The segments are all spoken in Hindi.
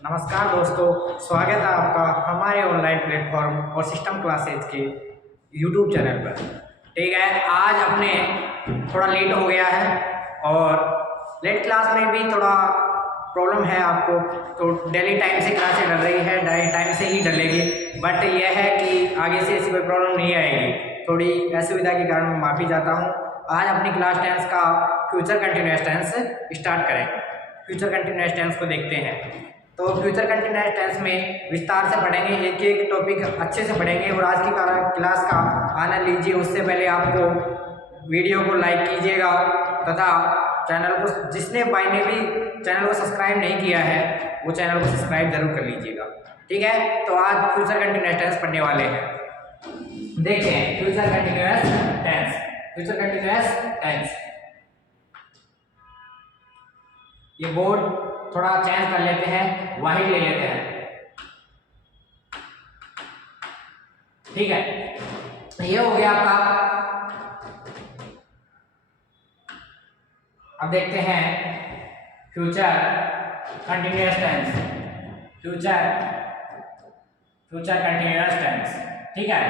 नमस्कार दोस्तों, स्वागत है आपका हमारे ऑनलाइन प्लेटफॉर्म और सिस्टम क्लासेज के यूट्यूब चैनल पर। ठीक है, आज अपने थोड़ा लेट हो गया है और लेट क्लास में भी थोड़ा प्रॉब्लम है आपको, तो डेली टाइम से क्लासें डल रही है, डेली टाइम से ही डलेगी। बट यह है कि आगे से ऐसी कोई प्रॉब्लम नहीं आएगी। थोड़ी असुविधा के कारण मैं माफ़ी चाहता हूँ। आज अपनी क्लास टेंस का फ्यूचर कंटिन्यूअस टेंस स्टार्ट करेंगे। फ्यूचर कंटिन्यूअस टेंस को देखते हैं। तो फ्यूचर कंटिन्यूअस टेंस में विस्तार से पढ़ेंगे, एक एक टॉपिक अच्छे से पढ़ेंगे और आज की क्लास का आनंद लीजिए। उससे पहले आपको वीडियो को लाइक कीजिएगा तथा चैनल को, जिसने भाई ने भी चैनल को सब्सक्राइब नहीं किया है वो चैनल को सब्सक्राइब जरूर कर लीजिएगा। ठीक है, तो आज फ्यूचर कंटिन्यूअस टेंस पढ़ने वाले हैं। देखते हैं future continuous tense. Future continuous tense, ये बोर्ड थोड़ा चेंज कर लेते हैं, वाइट ले लेते हैं। ठीक है, ये हो गया आपका। अब देखते हैं future continuous tense. Future continuous tense, ठीक है।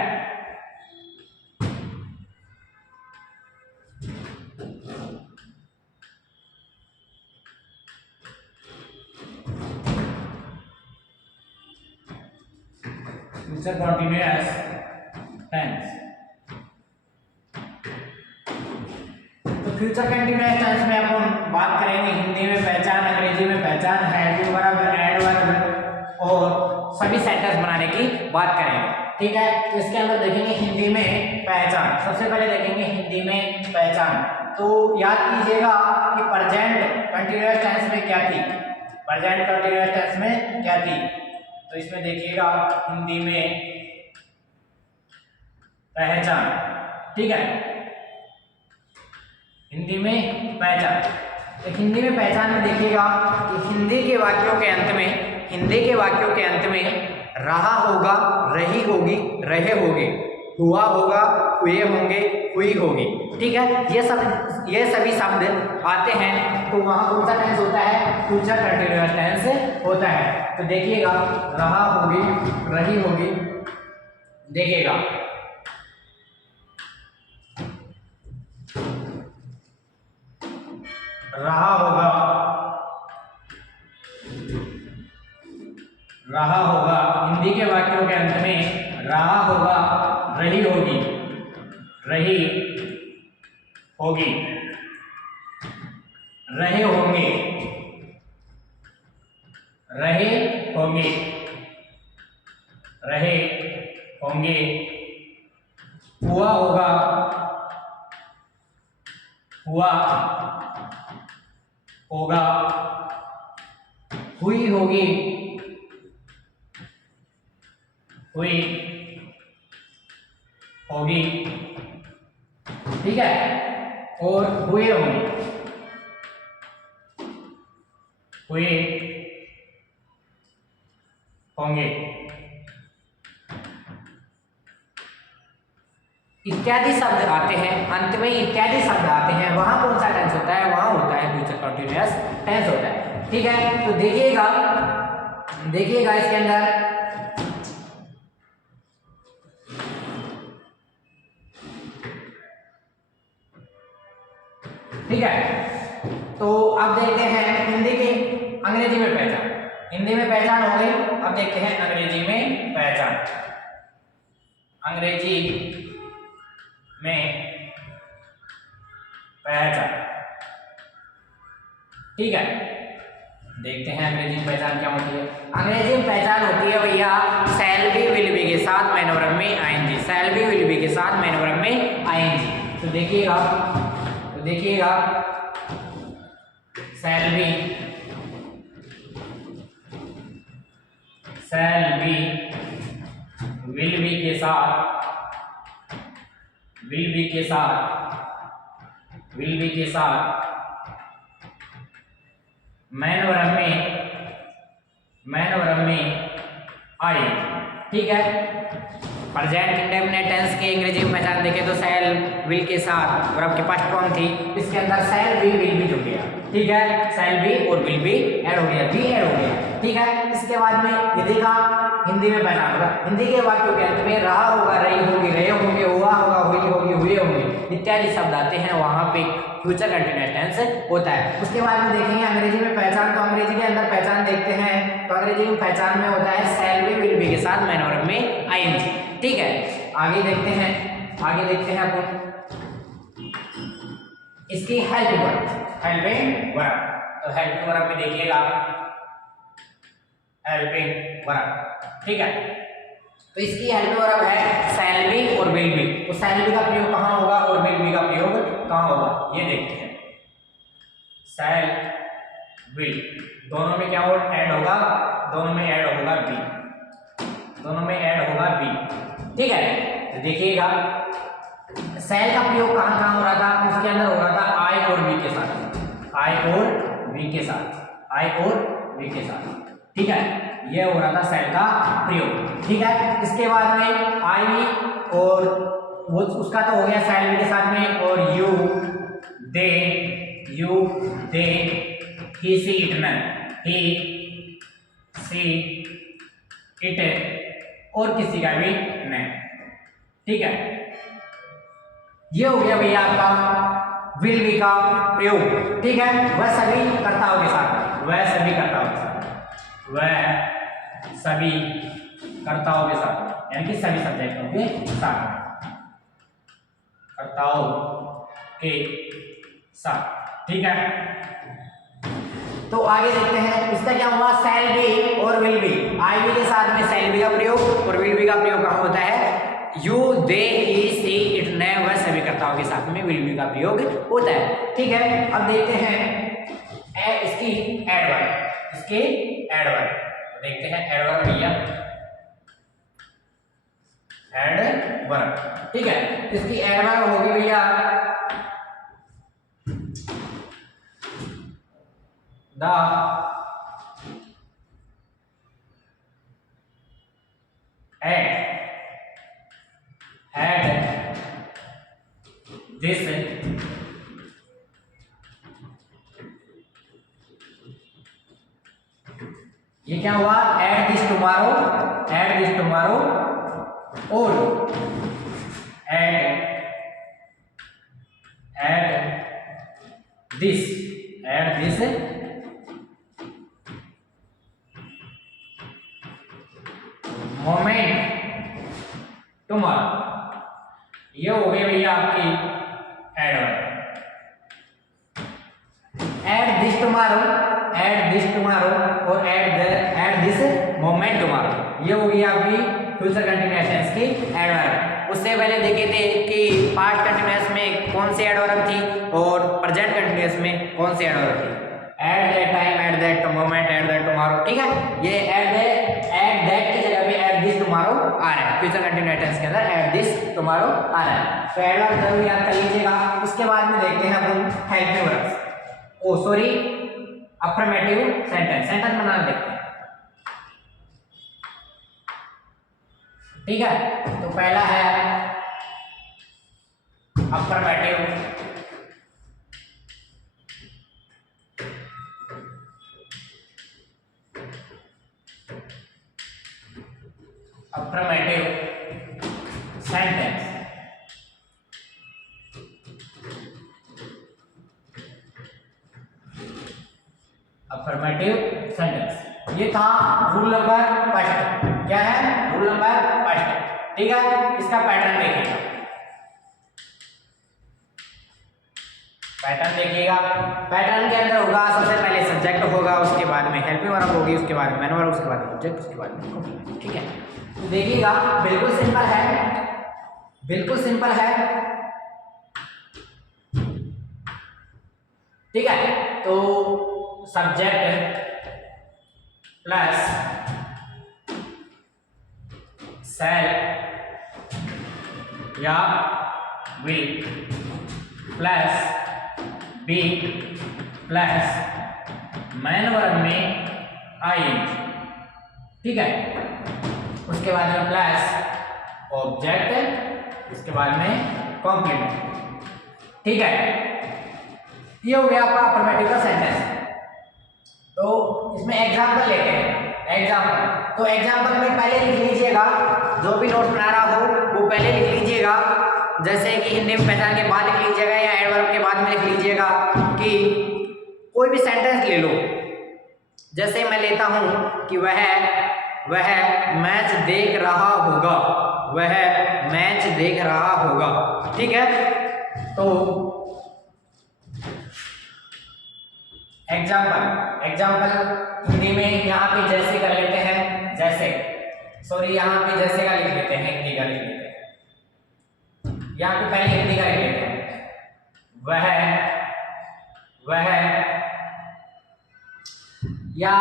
फ्यूचर कंटिन्यूअस टेंस, तो फ्यूचर कंटिन्यूअस टेंस में अपन बात करेंगे हिंदी में पहचान, अंग्रेजी में पहचान, हेड वर्ब, एड वर्ब और सभी सेंटेंस बनाने की बात करेंगे। ठीक है, तो इसके अंदर देखेंगे हिंदी में पहचान। सबसे पहले देखेंगे हिंदी में पहचान। तो याद कीजिएगा कि प्रेजेंट कंटिन्यूअस टेंस में क्या थी, प्रेजेंट कंटिन्यूअस टेंस में क्या थी। तो इसमें देखिएगा हिंदी में पहचान। ठीक है, हिंदी में पहचान। तो हिंदी में पहचान में देखिएगा कि हिंदी के वाक्यों के अंत में रहा होगा, रही होगी, रहे होंगे, हुआ होगा, हुए होंगे, हुई होगी। ठीक है, ये सभी शब्द आते हैं तो वहां कौन सा टेंस होता है, फ्यूचर कंटिन्यूअस टेंस होता है। तो देखिएगा रहा होगी, रही होगी, देखिएगा रहा होगा, हिंदी के वाक्यों के अंत में रहा होगा, रही होगी, रहे होंगे, हुआ होगा, हुई होगी, ठीक है, और हुए होंगे इत्यादि शब्द आते हैं। अंत में इत्यादि शब्द आते हैं, वहां कौन सा टेंस होता है, वहां होता है फ्यूचर कंटिन्यूअस टेंस होता है। ठीक है, तो देखिएगा इसके अंदर ठीक है। तो अब देखते हैं हिंदी की अंग्रेजी में पहचान। हिंदी में पहचान हो गई, अब देखते हैं अंग्रेजी में पहचान। अंग्रेजी में पहचान, ठीक है, देखते हैं अंग्रेजी में पहचान क्या होती है। अंग्रेजी में पहचान होती है भैया शैल बी विल बी के साथ मैन वर्ब में ING, shall be will be के साथ मैन वर्ब में आईएनजी। तो देखिएगा शैल बी विल बी के साथ मैन वर्ब में आई। ठीक है, प्रेजेंट इंडेफिनिट टेंस की अंग्रेजी में पहचान देखें तो शैल विल के साथ और आपके पास फॉर्म थी, इसके अंदर शैल विल भी जुड़ गया। ठीक है, शैल बी और विल बी ऐड हो गया, बी ऐड हो गया, ठीक है। इसके बाद में यदि का हिंदी में पहचान होगा, हिंदी के वाक्यों के अंत में रहा होगा, रही होगी, रहे होंगे, हुआ होगा, हुई होगी, हुए होंगे इत्यादि शब्द आते हैं, वहां पे फ्यूचर कंटीन्यूअस टेंस होता है। उसके बाद में देखेंगे अंग्रेजी में पहचान, तो अंग्रेजी के अंदर पहचान देखते हैं, तो अंग्रेजी में पहचान में होता है शैल बी विल बी के साथ मैन वर्ब में आईएनजी, ठीक है। आगे देखते हैं अपन इसकी हेल्पिंग वर्ब, हेल्पिंग वर्ब, तो हेल्पिंग वर्ब में देखिएगा हेल्पिंग वर्ब, ठीक है। तो इसकी हेल्पिंग वर्ब है शैल बी और विल बी, तो शैल बी का प्रयोग कहां होगा और विल बी का प्रयोग कहां होगा, ये देखते हैं। शैल विल दोनों में क्या ऐड होगा, दोनों में ऐड होगा बी, दोनों में ऐड होगा बी, ठीक है। तो देखिएगा शैल का प्रयोग कहां हो रहा था, उसके अंदर हो रहा था आई और बी के साथ, आई और बी के साथ, आई और बी के साथ, ठीक है। ये हो रहा था शैल का प्रयोग, ठीक है। इसके बाद में आई और वो उसका तो हो गया शैल के साथ में, और you they he she it none, he she it और किसी का भी नहीं, ठीक है। ये हो गया भैया आपका विल बी का प्रयोग, ठीक है। वह सभी कर्ताओं के साथ, वह सभी कर्ताओं के साथ, वह सभी कर्ताओं के साथ, यानी कि सभी सब्जेक्टों के साथ, कर्ताओं के साथ, ठीक है। तो आगे देखते हैं इसका क्या हुआ, शैल बी और विल बी, आई बी के साथ में शैल बी का प्रयोग और विल बी का प्रयोग कहां होता है, you they he she it ने, वह सभी कर्ताओं के साथ में विल बी का प्रयोग होता है, ठीक है। अब देखते हैं इसकी एडवर्ब, इसके एडवर्ब देखते हैं, एडवर्ब भैया एडवर्ब, ठीक है। इसकी एडवर्ब होगी भैया द had this ये क्या हुआ, एट दिस टुमारो और एट दिस मोमेंट टुमारो, ये हो गई भैया आपकी एडवर्ब। एट दिस टुमारो और एट दिस मोमेंट टुमारो, ये हो गई आपकी फ्यूचर कंटीन्यूअस टेंस की एडवर्ब। उससे पहले देखे थे कि पास्ट कंटीन्यूअस में कौन सी एडवर्ब थी और प्रेजेंट कंटीन्यूअस में कौन सी एडवर्ब थी, at that time, at that moment, at that tomorrow, ठीक है। ये एट दैट की जगह पे एट दिस टुमारो आ रहा है, फ्यूचर कंटीन्यूअस टेंस के अंदर एट दिस टुमारो आ रहा है, तो एडवर्ब जरूर याद कर लीजिएगा। उसके बाद में देखते हैं अपन हेल्पिंग वर्ब्स, अफर्मेटिव सेंटेंस बनाना देखते हैं, ठीक है। तो पहला है अफर्मेटिव सेंटेंस, अफर्मेटिव सेंटेंस, ये था रूल नंबर फर्स्ट, क्या है रूल नंबर फर्स्ट, ठीक है। इसका पैटर्न देखिएगा, पैटर्न के अंदर होगा सबसे पहले सब्जेक्ट होगा, उसके बाद में हेल्पिंग वर्ब होगी, उसके बाद मैन वर्ब, उसके बाद ऑब्जेक्ट, उसके बाद कॉम्प्लीमेंट, ठीक है। तो देखिएगा बिल्कुल सिंपल है, ठीक है। तो सब्जेक्ट प्लस शैल या will plus be plus main verb में आईएनजी, ठीक है। उसके बाद में प्लस ऑब्जेक्ट, उसके बाद में कॉम्प्लीमेंट, ठीक है। ये हो गया आपका अफर्मेटिव का सेंटेंस। तो इसमें एग्जाम्पल लेते हैं। एग्जाम्पल, तो एग्जाम्पल में पहले लिख लीजिएगा, जो भी नोट बना रहा हो वो पहले लिख लीजिएगा। जैसे कि हिंदी में पहचान के बाद लिख लीजिएगा या एडवर्ब के बाद में लिख लीजिएगा कि कोई भी सेंटेंस ले लो। जैसे मैं लेता हूँ कि वह मैच देख रहा होगा, वह मैच देख रहा होगा, ठीक है। तो एग्जाम्पल हिंदी में यहाँ पे जैसे कर लेते हैं, जैसे, सॉरी यहाँ पे जैसे का लिख लेते हैं, हिंदी का लिख लेते हैं। यहाँ पे पहले हिंदी का लिख लेते हैं। वह या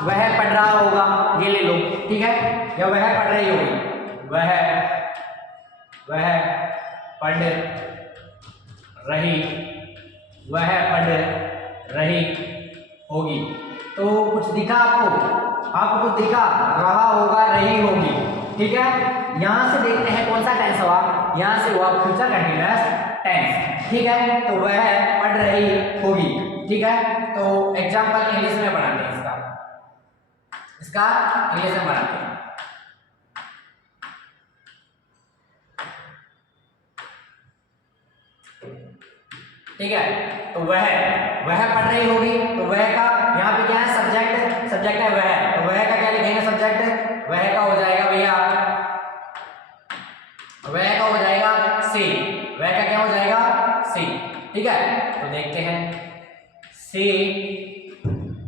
वह पढ़ रहा होगा, ये ले लो, ठीक है। या वह पढ़ रही होगी, वह पढ़ रही होगी। तो कुछ दिखा आपको कुछ दिखा, रहा होगा, रही होगी, ठीक है। यहां से देखते हैं कौन सा टेंस हुआ, यहां से हुआ फ्यूचर कंटीन्यूअस टेंस, ठीक है। तो वह पढ़ रही होगी, ठीक है। तो एग्जाम्पल इंग्लिश में बनाते हैं, इसका इंग्लिश में बनाते हैं। ठीक है। तो वह पढ़ रही होगी, तो वह का यहाँ पे क्या है, सब्जेक्ट है वह, तो वह का क्या लिखेंगे, सब्जेक्ट, वह का हो जाएगा भैया, वह का हो जाएगा सी, वह का क्या हो जाएगा, सी, ठीक है। तो देखते हैं, सी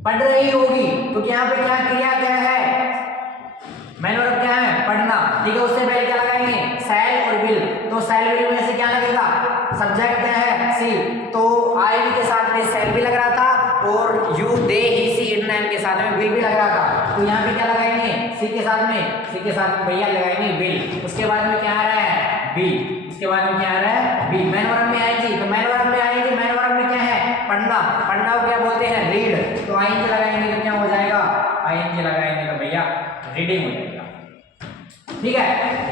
पढ़ रही होगी, तो यहाँ पे क्या क्रिया क्या है, मेन वर्ब क्या है, पढ़ना, ठीक है। उससे पहले क्या लगाएंगे, सैल और विल, तो सैल विल में से क्या लगेगा, सब्जेक्ट क्या है, सी, तो आई के साथ में सेल भी लग रहा था और you they he she it name के साथ में विल भी लग रहा था। तो यहाँ पे क्या लगाएंगे, सी के साथ में भैया लगाएंगे विल। उसके बाद में क्या आ रहा है, बी, उसके बाद में क्या आ रहा है, बी। मेन वर्ब में आएगी, तो मेन वर्ब में क्या है, पढ़ना को क्या बोलते हैं, रीड, तो आईएनजी लगाएंगे तो क्या हो जाएगा, आईएनजी लगाएंगे तो भैया रीडिंग हो जाएगा, ठीक है,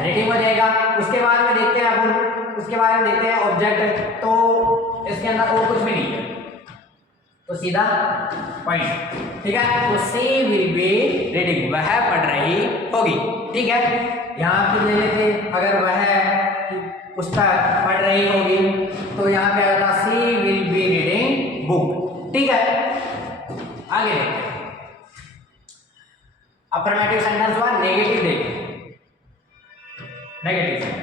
रीडिंग हो जाएगा। उसके बाद में देखते हैं ऑब्जेक्ट, तो इसके अंदर और कुछ भी नहीं है, तो सीधा पॉइंट, ठीक है। तो सी विल बी रीडिंग, वह पढ़ रही होगी, ठीक है। यहाँ पे ले लेते, अगर वह पुस्तक पढ़ रही होगी, तो यहाँ पे आएगा सी विल बी रीडिंग बुक, ठीक है। आगे देखते हैं, अफर्मेटिव सेंटेंस हुआ, नेगेटिव देखिए, negative sentence.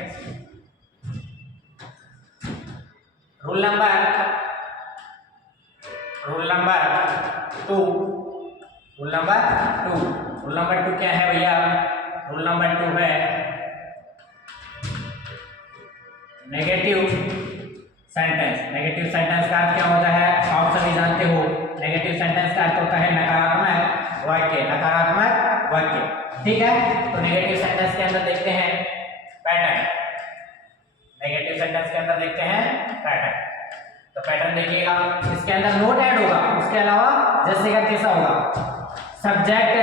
Rule number two क्या है भैया, रूल नंबर 2 है नेगेटिव सेंटेंस का अर्थ क्या होता है, आप सभी जानते हो। नेगेटिव सेंटेंस का अर्थ होता है नकारात्मक वाक्य, ठीक है। तो नेगेटिव सेंटेंस के अंदर देखते हैं पैटर्न, तो पैटर्न देखिएगा, इसके अंदर नोट ऐड होगा, उसके अलावा जैसे का कैसा होगा, सब्जेक्ट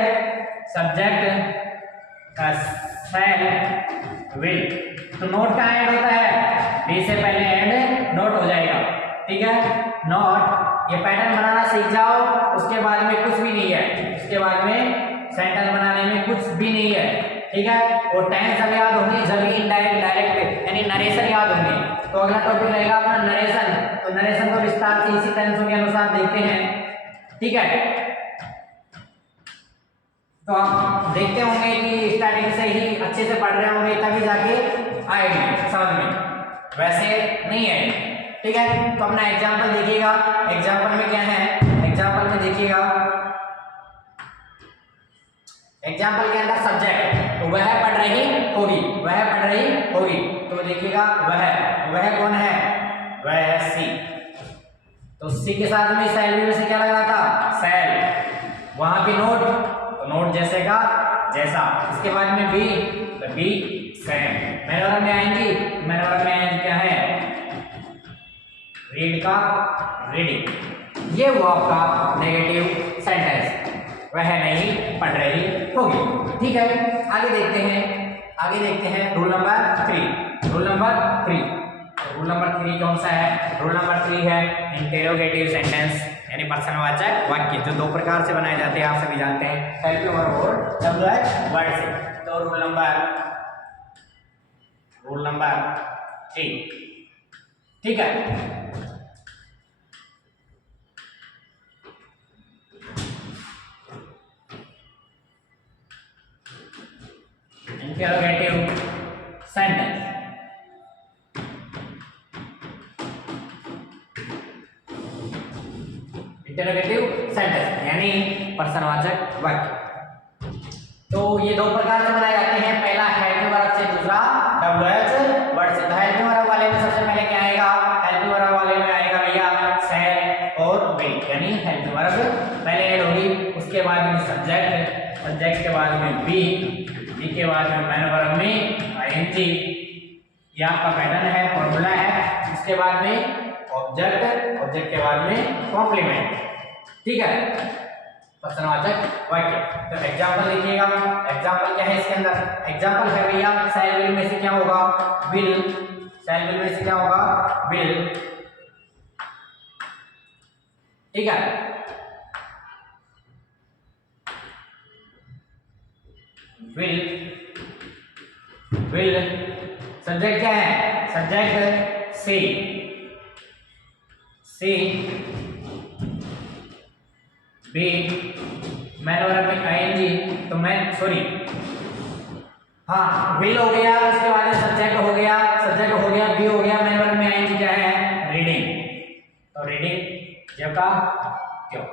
सेल विल, तो नोट का ऐड होता है, बी से पहले ऐड नोट हो जाएगा, ठीक है। नोट, ये पैटर्न बनाना सीख जाओ, उसके बाद में कुछ भी नहीं है, उसके बाद में सेंटेंस बनाने में कुछ भी नहीं है, ठीक है। और टेंस जब याद होंगे, जब इनडायरेक्ट डायरेक्ट यानी नरेशन याद होंगे। तो अगला टॉपिक रहेगा अपना नरेशन, तो नरेशन को विस्तार से इसी टेंसों के अनुसार देखते हैं, ठीक है। तो आप देखते होंगे कि स्टार्टिंग से ही अच्छे से पढ़ रहे होंगे, तभी जाके आएगी समझ में, वैसे नहीं है, ठीक है। तो अपना एग्जाम्पल देखिएगा, एग्जाम्पल में क्या है, एग्जाम्पल में देखिएगा, एग्जाम्पल के अंदर सब्जेक्ट, तो वह पढ़ रही होगी, तो देखिएगा वह कौन है, वह है सी, तो सी के साथ में सेल में से क्या लग रहा था, सेल, वहां पे नोट, तो नोट जैसे का जैसा, इसके बाद में बी, तो बी सेम। मेन वर्ब में आएंगी क्या है, रीड का रीडिंग। ये हुआ आपका नेगेटिव सेंटेंस, वह नहीं पढ़ रही होगी, ठीक है। आगे देखते हैं रूल नंबर 3। रूल नंबर 3 कौन सा है? रूल नंबर 3 है इंटेरोगेटिव सेंटेंस यानी प्रश्नवाचक वाक्य, जो दो प्रकार से बनाए जाते हैं, आप सभी जानते हैं, हेल्पिंग वर्ब और WH वर्ड से। तो रूल नंबर 3, ठीक है। इंटेरोगेटिव सेंटेंस, इंटेरोगेटिव सेंटेंस यानी प्रश्नवाचक वाक्य। तो ये दो प्रकार से बनाए जाते हैं, पहला हेल्पिंग वर्ब से, दूसरा WH वर्ड से। तो हेल्पिंग वर्ब वाले में सबसे पहले क्या आएगा? हेल्पिंग वर्ब वाले में आएगा भैया शैल और विल, यानी हेल्पिंग वर्ब पहले ऐड होगी, उसके बाद में सब्जेक्ट, सब्जेक्ट के बाद में बी के बाद में मैन वर्ब में ING, ये आपका पैटर्न है, फॉर्मूला है। उसके बाद में ऑब्जेक्ट, ऑब्जेक्ट के बाद में कॉम्प्लीमेंट, ठीक है, प्रश्नवाचक वाक्य। तो एग्जांपल देखिएगा, एग्जांपल क्या है इसके अंदर? एग्जांपल है भैया शैल विल में से क्या होगा? विल। शैल विल में से क्या होगा? विल, ठीक है। विल, विल, सब्जेक्ट क्या है? सब्जेक्ट सी, सी, बी, मैन वर्ब में ING, तो मैं सॉरी, हाँ विल हो गया, उसके बाद में सब्जेक्ट हो गया, सब्जेक्ट हो गया, बी हो गया, मैन वर्ब में ING क्या है? रीडिंग। तो रीडिंग जगह क्यों?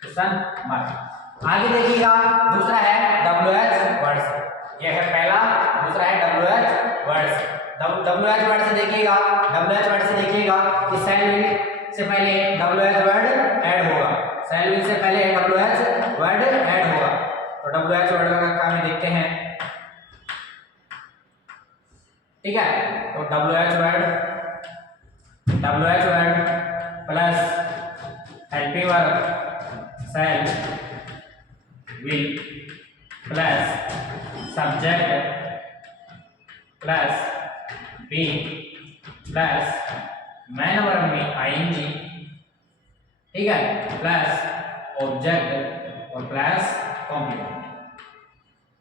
Question mark. आगे देखिएगा, दूसरा है WH वर्ड से, यह है पहला, दूसरा है WH वर्ड से। WH वर्ड से देखिएगा, WH वर्ड से देखिएगा कि शैल विल से पहले WH वर्ड ऐड होगा, शैल विल से पहले WH वर्ड ऐड होगा। तो WH वर्ड का काम देखते हैं, ठीक है। तो WH word plus helping verb shall will plus subject plus be plus main verb में ING, ठीक है, प्लस ऑब्जेक्ट और प्लस कॉम्प्लीमेंट।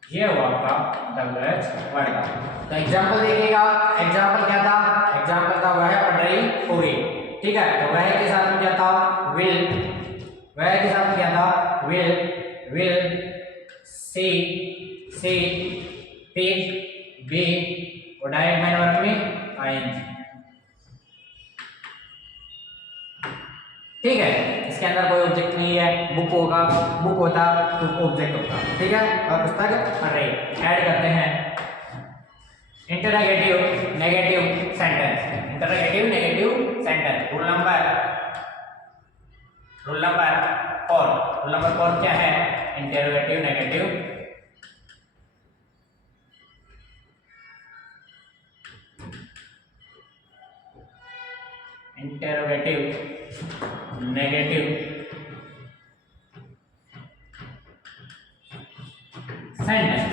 ये हुआ आपका WH वर्ड का। तो एग्जांपल देखिएगा, एग्जांपल क्या था? एग्जांपल था वह पढ़ रही होगी, ठीक है। तो वह के साथ में क्या था? विल, वह के साथ में क्या था? Will, will, she, she, pick, be और डायरेक्ट मैन वर्ब में ING, ठीक है। इसके अंदर कोई ऑब्जेक्ट नहीं है, बुक होगा, बुक होता तो ऑब्जेक्ट होता, ठीक है। और पुस्तक पढ़ रही, ऐड करते हैं interrogative negative sentence, interrogative negative sentence. Rule number 4, rule number 4 क्या है? Interrogative negative sentence.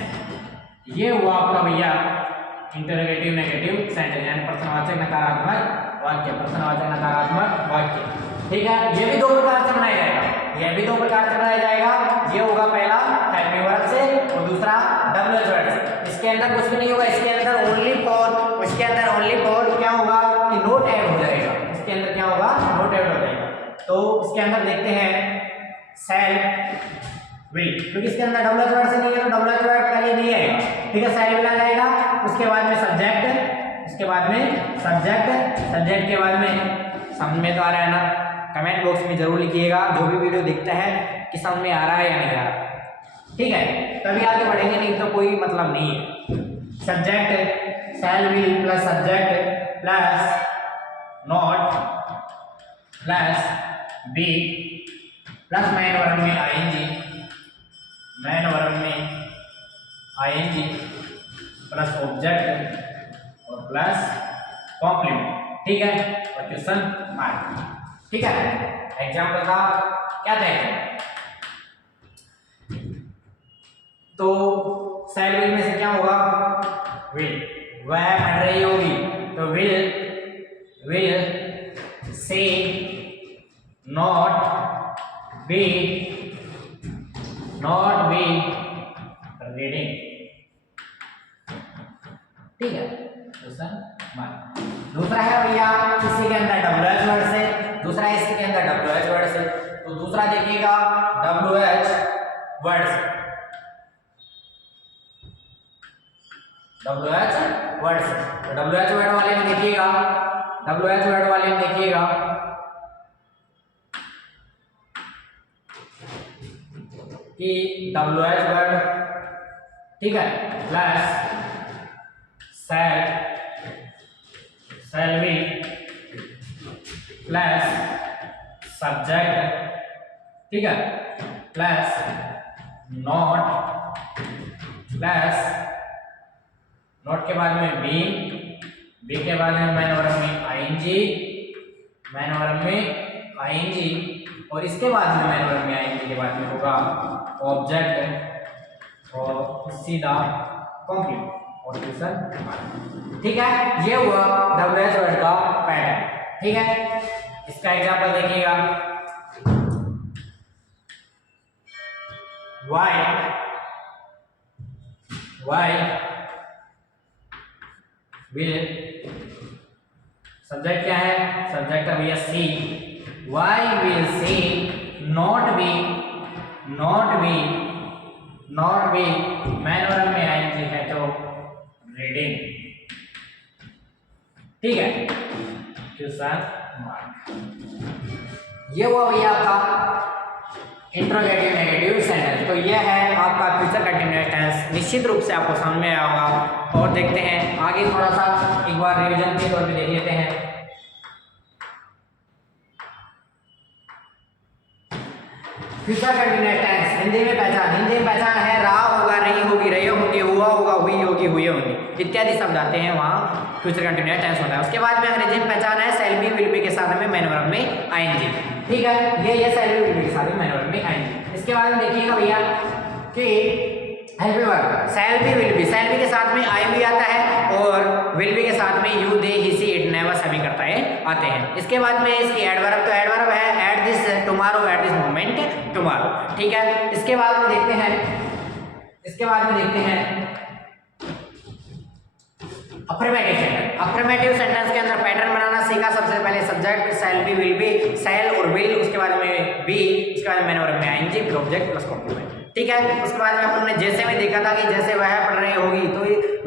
ये हुआ आपका भैया इंटरोगेटिव नेगेटिव सेंटेंस यानी प्रश्नवाचक नकारात्मक वाक्य, प्रश्नवाचक नकारात्मक वाक्य, ठीक है। ये भी दो प्रकार से बनाया जाएगा, ये भी दो प्रकार से बनाया जाएगा। ये होगा पहला हेल्पिंग वर्ब से और दूसरा WH वर्ड से। इसके अंदर कुछ भी नहीं होगा, इसके अंदर ओनली फॉर क्या होगा कि नोट ऐड हो जाएगा, इसके अंदर क्या होगा? नोट ऐड हो जाएगा। तो इसके अंदर देखते हैं शैल विल, क्योंकि इसके अंदर WH वर्ड से नहीं है तो WH वर्ड पहले नहीं आएगा, ठीक है। शैल विल आ जाएगा, उसके बाद में सब्जेक्ट, उसके बाद में सब्जेक्ट के बाद में, समझ में तो आ रहा है ना? कमेंट बॉक्स में जरूर लिखिएगा जो भी वीडियो देखता है कि समझ में आ रहा है या नहीं आ रहा, ठीक है। तभी आगे बढ़ेंगे, नहीं तो कोई मतलब नहीं है। Subject shall will plus subject plus not plus be plus main verb में ING, प्लस ऑब्जेक्ट और प्लस कॉम्प्लीमेंट, ठीक है, और क्वेश्चन मार्क, ठीक है। एग्जाम्पल का क्या था? तो शैल विल में से क्या होगा? विल, वह पढ़ रही होगी, तो विल ठीक है, क्वेश्चन मार्क। दूसरा है भैया इसी के अंदर WH वर्ड से, दूसरा है इसी के अंदर WH वर्ड से। तो दूसरा देखिएगा WH वर्ड से, WH वर्ड से। तो WH वर्ड वाले में देखिएगा, WH वर्ड वाले में देखिएगा कि WH वर्ड, ठीक है, plus shall be plus subject, ठीक है, प्लस नॉट, प्लस नॉट के बाद में बी के बाद में मैन वर्ब में आईएनजी, मैन वर्ब में आईएनजी, और इसके बाद में मैन वर्ब में आईएनजी के बाद में होगा ऑब्जेक्ट और सीधा कॉम्प्लीमेंट और क्वेश्चन। ठीक है, ये हुआ WH वर्ड का पैटर्न। ठीक है, इसका एग्जांपल देखिएगा, वाई विल, सब्जेक्ट क्या है, सब्जेक्ट है भैया she, why will she not be main verb में आएंगे है तो रीडिंग। ठीक है, क्वेश्चन मार्क। ये हुआ भैया आपका इंट्रोगेटिव नेगेटिव सेंटेंस। तो ये है आपका फ्यूचर कंटिन्यूअस टेंस। निश्चित रूप से आपको समझ में आया होगा। और देखते हैं आगे, थोड़ा सा एक बार रिवीजन के तौर पे देख लेते हैं। फ्यूचर कंटिन्यूअस टेंस हिंदी में पहचान है रहा होगा, रही होगी, रहे होंगे, हुआ होगा, हुई होगी, हुए होंगे इत्यादि शब्द आते हैं, वहाँ फ्यूचर कंटिन्यूअस टेंस होता है। उसके बाद में अंग्रेजी में पहचान है शैल बी विल बी के साथ में मैन वर्ब में आईएनजी। ठीक है, ये शैल बी विल बी के साथ में मैन वर्ब में आईएनजी। इसके बाद में देखिएगा भैया कि help verb shell be will be, shall be के साथ में आई भी आता है और विल बी के साथ में you they he she it never सभी करता है आते हैं। इसके बाद में इसकी एडवर्ब, तो एडवर्ब है at this tomorrow, at this moment tomorrow. ठीक है, इसके बाद में देखते हैं अफर्मेटिव सेंटेंस के अंदर पैटर्न बनाना सीखा। सबसे पहले subject shall be will be, shall और विल, उसके बाद में बी, उसके बाद मैन वर्ब में आईएनजी, फिर ऑब्जेक्ट प्लस कॉम्प्लीमेंट। ठीक है, उसके बाद में अपन ने जैसे में देखा था कि जैसे वह पढ़ रही होगी तो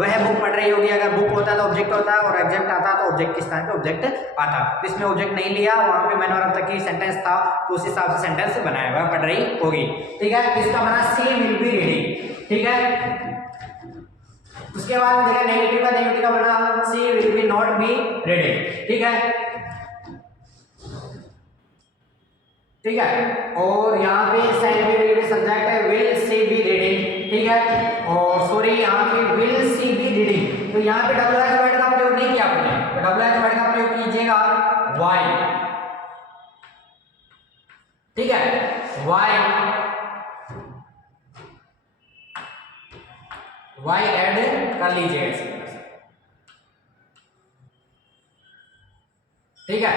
वह बुक पढ़ रही होगी, अगर बुक होता तो ऑब्जेक्ट होता और ऑब्जेक्ट आता तो ऑब्जेक्ट के स्थान पे ऑब्जेक्ट आता। तो इसमें ऑब्जेक्ट नहीं लिया, वहां पे मैन वर्ब तक ही सेंटेंस था तो उस हिसाब से सेंटेंस बनाया, वह पढ़ रही होगी। ठीक है, इसका बना सी विल बी रीडिंग। ठीक है, उसके बाद देखा नेगेटिव का बना she will be not be reading. ठीक है, ठीक है, और यहाँ पे shall be will be subject है, विल सी बी रीडिंग। ठीक है, और सॉरी यहाँ पे विल सी बी रीडिंग, तो यहाँ पे WH वर्ड का प्रयोग नहीं किया आपने, तो WH वर्ड का प्रयोग कीजिएगा वाई। ठीक है, वाई ऐड कर लीजिएगा इसी तरह से। ठीक है,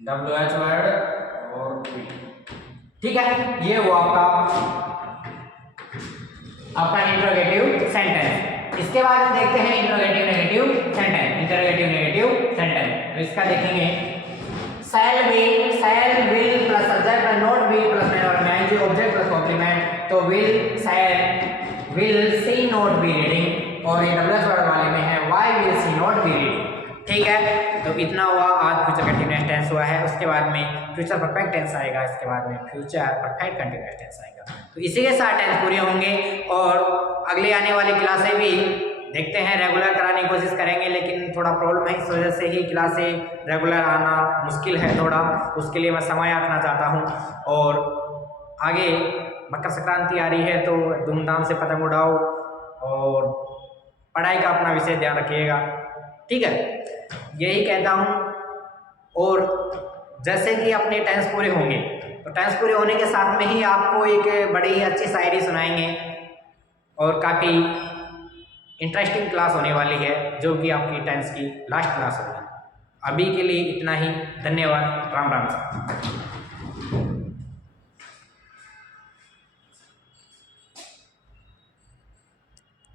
WH वर्ड और V। ठीक है, ये हुआ आपका इंट्रोगेटिव सेंटेंस। इसके बाद हम देखते हैं इंट्रोगेटिव नेगेटिव सेंटेंस। तो इसका देखेंगे shall will plus subject plus not be plus main verb में आईएनजी, ऑब्जेक्ट प्लस कॉम्प्लीमेंट। तो will, shall, will she not be reading, और ये WH वर्ड वाले में है why will she not be reading. ठीक है, तो इतना हुआ आज फ्यूचर कंटिन्यूअस टेंस हुआ है। उसके बाद में फ्यूचर परफेक्ट टेंस आएगा, इसके बाद में फ्यूचर परफेक्ट कंटिन्यूअस टेंस आएगा। तो इसी के साथ टेंस पूरे होंगे और अगले आने वाली क्लासें भी देखते हैं रेगुलर कराने की कोशिश करेंगे, लेकिन थोड़ा प्रॉब्लम है, इस वजह से ही क्लासें रेगुलर आना मुश्किल है थोड़ा, उसके लिए मैं समय आना चाहता हूँ। और आगे मकर संक्रांति आ रही है तो धूमधाम से पतंग उड़ाओ और पढ़ाई का अपना विषय ध्यान रखिएगा। ठीक है, यही कहता हूँ। और जैसे कि अपने टेंस पूरे होंगे तो टेंस पूरे होने के साथ में ही आपको एक बड़ी ही अच्छी शायरी सुनाएंगे और काफ़ी इंटरेस्टिंग क्लास होने वाली है, जो कि आपकी टेंस की लास्ट क्लास होगी। अभी के लिए इतना ही, धन्यवाद, राम राम।